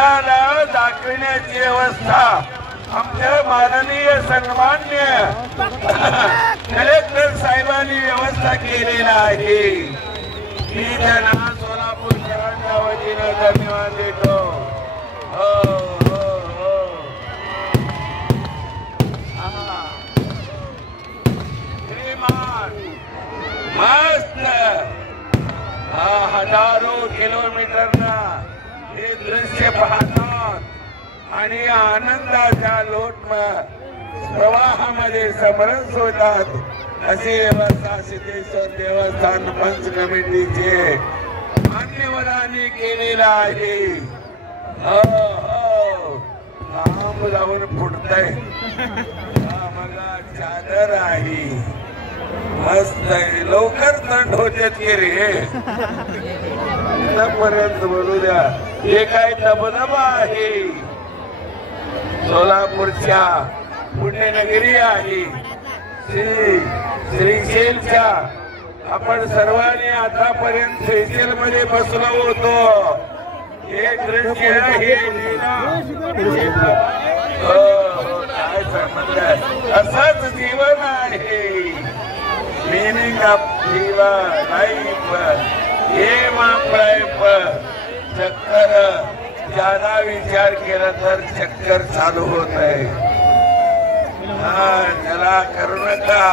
जगाला दाखविण्याची व्यवस्था आमच्या माननीय सन्मान्य कलेक्टर साहेबांनी व्यवस्था केलेला आहे. मी त्यांना सोलापूरकरांच्या वतीने धन्यवाद देतो. हो हो हो श्रीमान मस्त हजारो किलोमीटरना हे दृश्य पाहतात आणि आनंदाच्या लोट प्रवाहामध्ये समरस होतात. अशी व्यवस्था सिद्धेश्वर देवस्थान पंच कमिटीचे मान्यवरांनी केलेला आहे. हो हो लांब जाऊन फुटतय. मला चादर आहे मस्त लवकर थंड होते की रे. पर्यंत बोलू द्या. हे काय धबधबा आहे. सोलापूरच्या पुण्यनगरी आहे. श्रीशैलच्या आपण सर्वांनी आतापर्यंत श्रीशैल मध्ये बसलो होतो. हे दृश्य हे काय समजलं असंच जीवन आहे. मीनिंग ऑफ जीवन लाईफ एम ऑफ लाईफ. चक्कर ज्यादा विचार केला तर चक्कर चालू होत आहे. त्याला करू नका.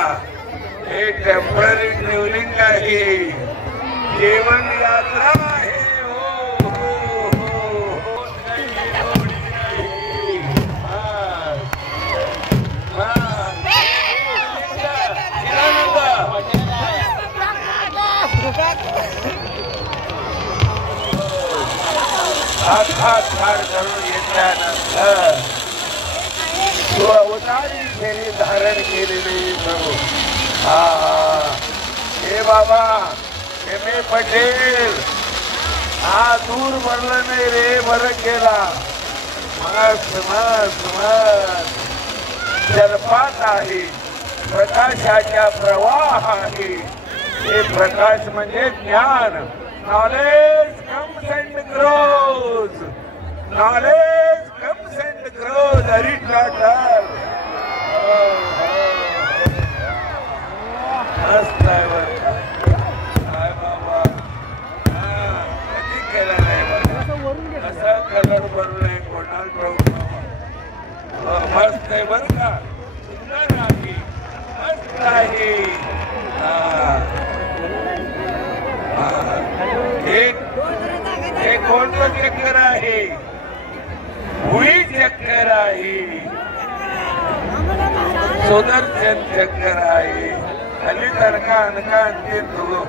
हे टेम्पररी ट्रॅव्हलिंग आहे. जीवन यात्रा आहे. हात करून घेतल्यानंतर अवतारी फेरी धारण केलेली प्रभू. हे बाबा एम ए पटेल हा दूर भरलं नाही रे. बरं केला. मस्त मस्त मस्त जलपात आहे. प्रकाशाच्या प्रवाह आहे. हे प्रकाश म्हणजे ज्ञान. Knowledge comes and grows. Knowledge comes and grows. Aristotle. मस्त आहे बरं का. काय बाबा कधी केला नाही बघा. असा कलर भरलाय कोणाला मस्त आहे बरं का. सुंदर आहे. मस्त आहे. हे कोणतं चक्कर आहे. भुई चक्कर आहे. सुदर्शन चक्कर आहे. खाली तनका अनका अंतिम तुलो.